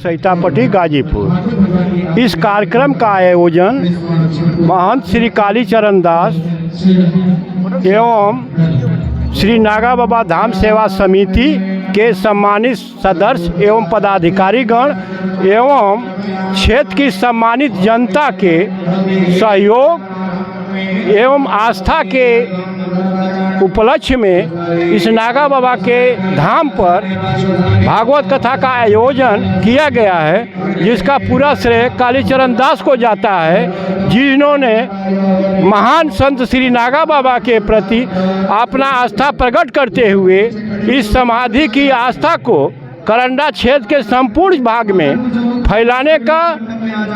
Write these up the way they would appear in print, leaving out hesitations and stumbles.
सैतापट्टी गाजीपुर। इस कार्यक्रम का आयोजन महंत श्री कालीचरण दास एवं श्री नागा बाबा धाम सेवा समिति के सम्मानित सदस्य एवं पदाधिकारीगण एवं क्षेत्र की सम्मानित जनता के सहयोग एवं आस्था के उपलक्ष्य में इस नागा बाबा के धाम पर भागवत कथा का आयोजन किया गया है, जिसका पूरा श्रेय कालीचरण दास को जाता है, जिन्होंने महान संत श्री नागा बाबा के प्रति अपना आस्था प्रकट करते हुए इस समाधि की आस्था को करंडा क्षेत्र के संपूर्ण भाग में फैलाने का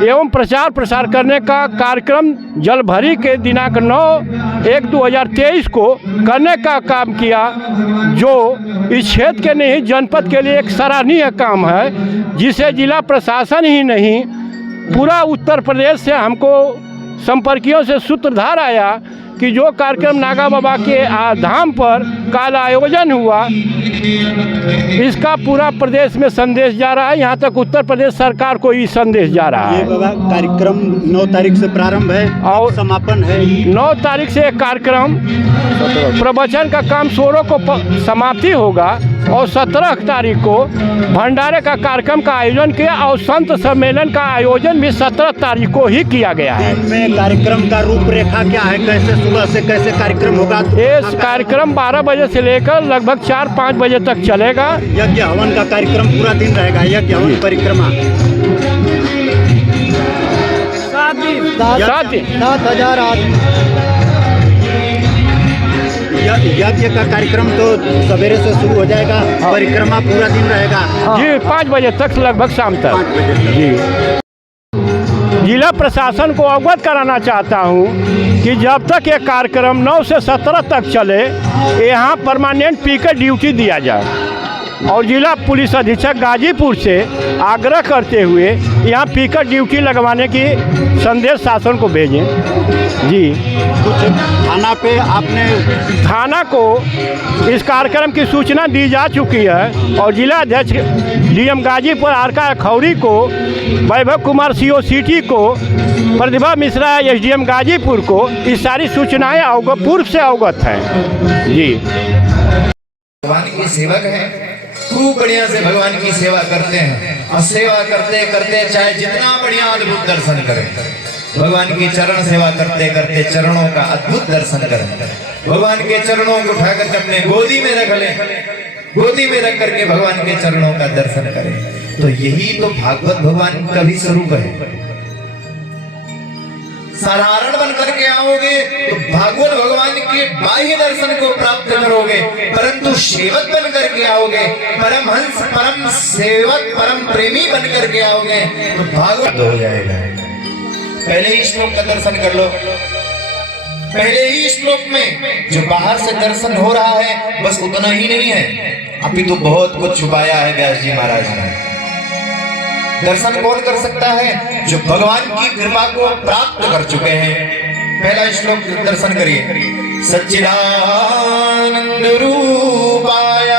एवं प्रचार प्रसार करने का कार्यक्रम जलभरी के दिनांक 9/1/2023 को करने का काम किया, जो इस क्षेत्र के नहीं जनपद के लिए एक सराहनीय काम है, जिसे जिला प्रशासन ही नहीं पूरा उत्तर प्रदेश से हमको संपर्कियों से सूत्रधार आया कि जो कार्यक्रम नागा बाबा के धाम पर कल आयोजन हुआ, इसका पूरा प्रदेश में संदेश जा रहा है। यहाँ तक उत्तर प्रदेश सरकार को ही संदेश जा रहा है। ये बाबा कार्यक्रम 9 तारीख से प्रारंभ है और समापन है 9 तारीख से कार्यक्रम प्रवचन का काम 16 को समाप्ति होगा और 17 तारीख को भंडारे का कार्यक्रम का आयोजन किया और संत सम्मेलन का आयोजन भी 17 तारीख को ही किया गया है। इसमें कार्यक्रम का रूपरेखा क्या है, कैसे सुबह से कैसे कार्यक्रम होगा? ये कार्यक्रम 12 बजे से लेकर लगभग 4-5 बजे तक चलेगा। यज्ञ हवन का कार्यक्रम पूरा दिन रहेगा। यज्ञ हवन परिक्रमा 7,000 आदमी। यज्ञ का कार्यक्रम तो सवेरे से शुरू हो जाएगा, परिक्रमा पूरा दिन रहेगा जी, 5 बजे तक लगभग शाम तक। 5 बजे तक जी, जिला प्रशासन को अवगत कराना चाहता हूँ कि जब तक ये कार्यक्रम 9 से 17 तक चले, यहाँ परमानेंट पिकेट ड्यूटी दिया जाए और जिला पुलिस अधीक्षक गाजीपुर से आग्रह करते हुए यहाँ पिकेट ड्यूटी लगवाने की संदेश शासन को भेजें। जी, कुछ थाना पे आपने थाना को इस कार्यक्रम की सूचना दी जा चुकी है और जिला अध्यक्ष डीएम गाजीपुर आरका खौरी को, वैभव कुमार सीओ सिटी को, प्रतिभा मिश्रा एसडीएम गाजीपुर को इस सारी सूचनाएं पूर्व से अवगत हैं। जी, भगवान की सेवक हैं, खूब बढ़िया से भगवान की सेवा करते हैं और सेवा करते करते चाहे जितना बढ़िया अद्भुत दर्शन करें, भगवान की चरण सेवा करते करते चरणों का अद्भुत दर्शन करें, भगवान के चरणों को उठाकर अपने गोदी में रख लें, गोदी में रख करके भगवान के चरणों का दर्शन करें। तो यही तो भागवत भगवान का भी स्वरूप है। साधारण बन करके आओगे तो भागवत भगवान के बाह्य दर्शन को प्राप्त करोगे, परंतु सेवक बन करके आओगे, परमहंस परम सेवक परम प्रेमी बन करके आओगे तो भागवत हो जाएगा। पहले ही श्लोक का दर्शन कर लो। पहले ही श्लोक में जो बाहर से दर्शन हो रहा है बस उतना ही नहीं है, अभी तो बहुत कुछ छुपाया है व्यास जी महाराज ने। दर्शन कौन कर सकता है? जो भगवान की कृपा को प्राप्त कर चुके हैं। पहला श्लोक दर्शन करिए। सच्चिदानंद रूपाय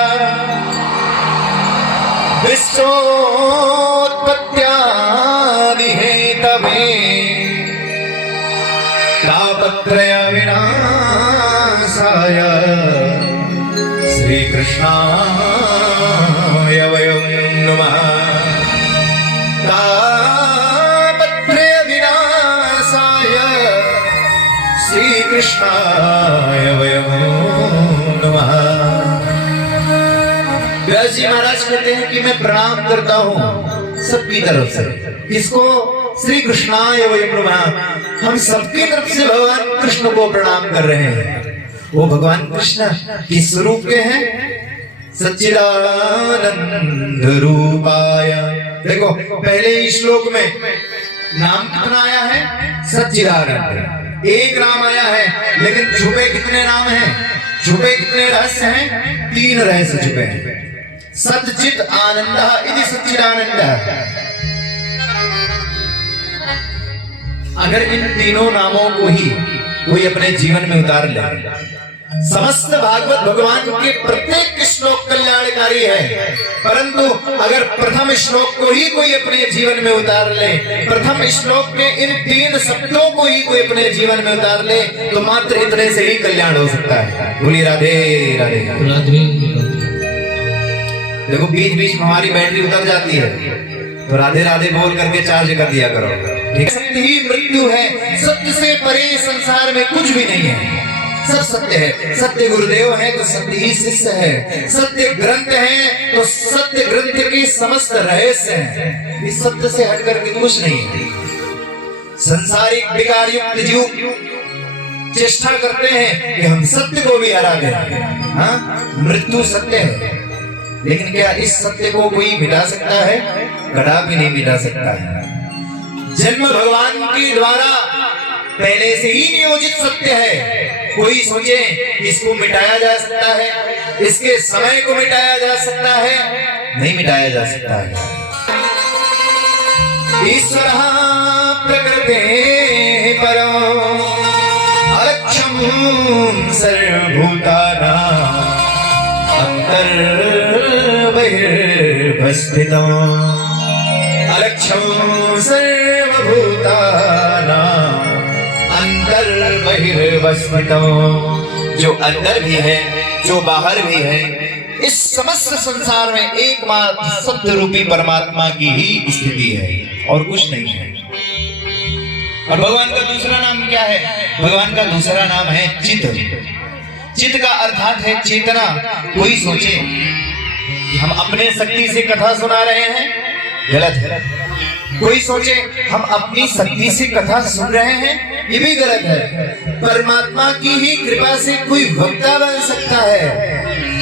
विश्वोत्पत्त्यादि हेतवे तापत्रय विनाशाय श्री कृष्णाय वयं नमः। तापत्रय विनाशाय श्री कृष्णाय वयं नमः। व्यास जी महाराज कहते हैं कि मैं प्रणाम करता हूँ सबकी तरफ से। किसको? श्री कृष्णाय वयं नमः। हम सबकी तरफ से भगवान कृष्ण को प्रणाम कर रहे हैं। वो भगवान कृष्ण किस स्वरूप के हैं? सच्चिदानंद रूपाय। देखो पहले ही श्लोक में नाम कितना आया है? सच्चिदानंद। एक नाम आया है, लेकिन छुपे कितने नाम हैं? छुपे कितने रहस्य हैं? 3 रहस्य छुपे हैं। सच्चित आनंद इति सच्चिदानंद। अगर इन तीनों नामों को ही कोई अपने जीवन में उतार ले समस्त भागवत भगवान के प्रत्येक श्लोक कल्याणकारी है, परंतु अगर प्रथम श्लोक को ही कोई अपने जीवन में उतार ले, प्रथम श्लोक के इन 3 शब्दों को ही कोई अपने जीवन में उतार ले, तो मात्र इतने से ही कल्याण हो सकता है। बोलिए राधे राधे राधे। देखो बीच बीच में हमारी बैटरी उतर जाती है, तो राधे राधे बोल करके चार्ज कर दिया करो, ठीक है। सत्य ही मृत्यु है, सत्य से परे संसार में कुछ भी नहीं है, सब सत्य है। सत्य गुरुदेव है तो सत्य ही शिष्य है, सत्य ग्रंथ है तो सत्य ग्रंथ के समस्त रहस्य हैं। इस सत्य से हट करके कुछ नहीं है। संसारिक विकार युक्त जीव चेष्टा करते हैं कि हम सत्य को भी हरा दें। हाँ, मृत्यु सत्य है, लेकिन क्या इस सत्य को कोई मिटा सकता है? कदापि नहीं मिटा सकता है। जन्म भगवान के द्वारा पहले से ही नियोजित सत्य है। कोई सोचे इसको मिटाया जा सकता है, इसके समय को मिटाया जा सकता है? नहीं मिटाया जा सकता है। ईश्वर प्रकृते परो अलक्ष्यम सर्वभूतानां अंतर्बहिर्वस्थितम् अलक्ष्यम सर्वभूतानां अंतर्बहिर्वस्थितम्। जो अंदर भी है, जो बाहर भी है, इस समस्त संसार में एकमात्र सत्य रूपी परमात्मा की ही स्थिति है और कुछ नहीं है। और भगवान का दूसरा नाम क्या है? भगवान का दूसरा नाम है चित। चित का अर्थात है चेतना। कोई सोचे कि हम अपने शक्ति से कथा सुना रहे हैं, गलत है। कोई सोचे हम अपनी शक्ति से कथा सुन रहे हैं, ये भी गलत है। परमात्मा की ही कृपा से कोई वक्ता बन सकता है,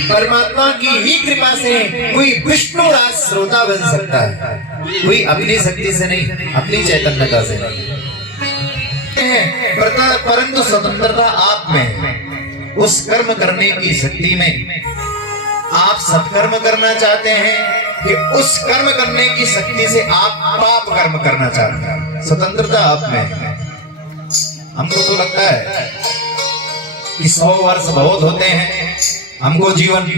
परमात्मा की ही कृपा से कोई विष्णु राज श्रोता बन सकता है। कोई अपनी शक्ति से नहीं, अपनी चैतन्यता से नहीं। परंतु स्वतंत्रता आप में, उस कर्म करने की शक्ति में। आप सत्कर्म करना चाहते हैं कि उस कर्म करने की शक्ति से आप पाप कर्म करना चाहते हैं? स्वतंत्रता आप में है। हमको तो लगता है कि 100 वर्ष बहुत होते हैं, हमको जीवन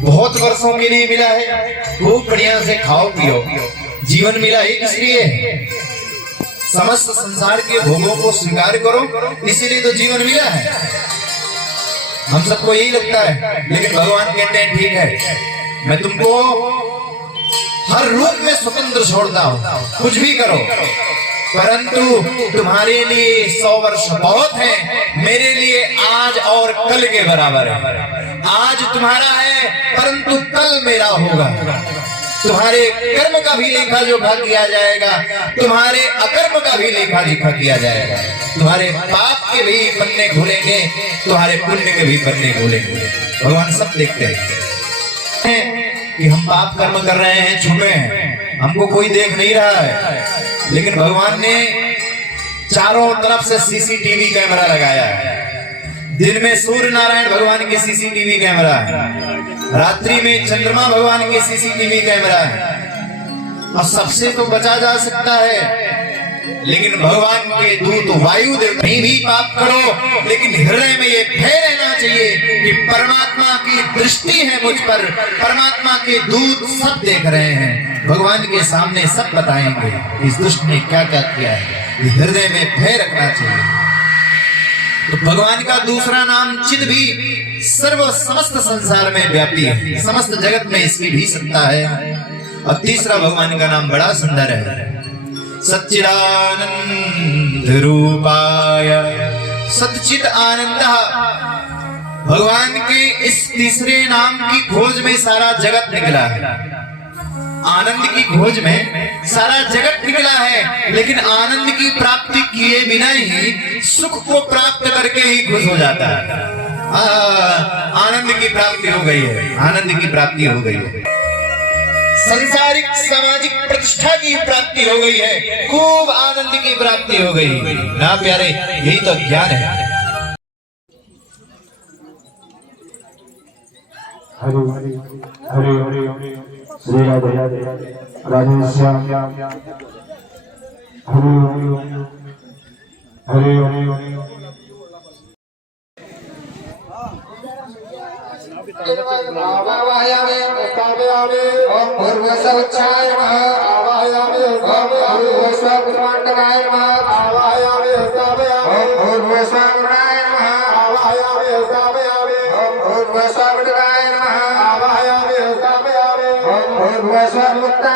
बहुत वर्षों के लिए मिला है, खूब बढ़िया से खाओ पियो। जीवन मिला है किस लिए? समस्त संसार के भोगों को स्वीकार करो, इसीलिए तो जीवन मिला है। हम सबको यही लगता है, लेकिन भगवान कहते हैं ठीक है, मैं तुमको हर रूप में स्वतंत्र छोड़ता हूं, कुछ भी करो, परंतु तुम्हारे लिए 100 वर्ष बहुत है, मेरे लिए आज और कल के बराबर है। आज तुम्हारा है परंतु कल मेरा होगा। तुम्हारे कर्म का भी लेखा जोखा किया जाएगा, तुम्हारे अकर्म का भी लेखा जोखा किया जाएगा। तुम्हारे पाप के भी पन्ने खुलेंगे, तुम्हारे पुण्य के भी पन्ने खुलेंगे। भगवान सब देखते हैं कि हम पाप कर्म कर रहे हैं, छुपे हैं, हमको कोई देख नहीं रहा है, लेकिन भगवान ने चारों तरफ से सीसीटीवी कैमरा लगाया है। दिन में सूर्य नारायण भगवान के सीसीटीवी कैमरा है, रात्रि में चंद्रमा भगवान के सीसीटीवी कैमरा है। और सबसे तो बचा जा सकता है, लेकिन भगवान के दूत वायुदेव भी पाप करो, लेकिन हृदय में ये भय रहना चाहिए कि परमात्मा की दृष्टि है मुझ पर, परमात्मा के दूत सब देख रहे हैं, भगवान के सामने सब बताएंगे इस दुष्ट ने क्या क्या किया है। हृदय में भय रखना चाहिए। तो भगवान का दूसरा नाम चित भी सर्व समस्त संसार में व्यापी है, समस्त जगत में इसकी भी सत्ता है। और तीसरा भगवान का नाम बड़ा सुंदर है, सच्चिदानंद रूपाय सच्चित आनंद। भगवान के इस तीसरे नाम की खोज में सारा जगत निकला है, आनंद की खोज में सारा जगत निकला है, लेकिन आनंद की प्राप्ति किए बिना ही सुख को प्राप्त करके ही खुश हो जाता है। आनंद की प्राप्ति हो गई है, आनंद की प्राप्ति हो गई है, संसारिक सामाजिक प्रतिष्ठा की प्राप्ति हो गई है, खूब आनंद की प्राप्ति हो गई ना प्यारे। यही तो ज्ञान है। हरे हरे श्री राधे राधे श्याम हरे हरे आवाहयामि स्थापयामि ओम भूर्भुवस्सवच्छाय नमः आवाहयामि ओम भूर्भुवस्सकुर्माण्डकाय नमः आवाहयामि स्थापयामि ओम भूर्भुवस्सगुणाय नमः आवाहयामि स्थापयामि ओम भूर्भुवस्सगुणाय नमः आवाहयामि स्थापयामि ओम भूर्भुवस्समुक्ताय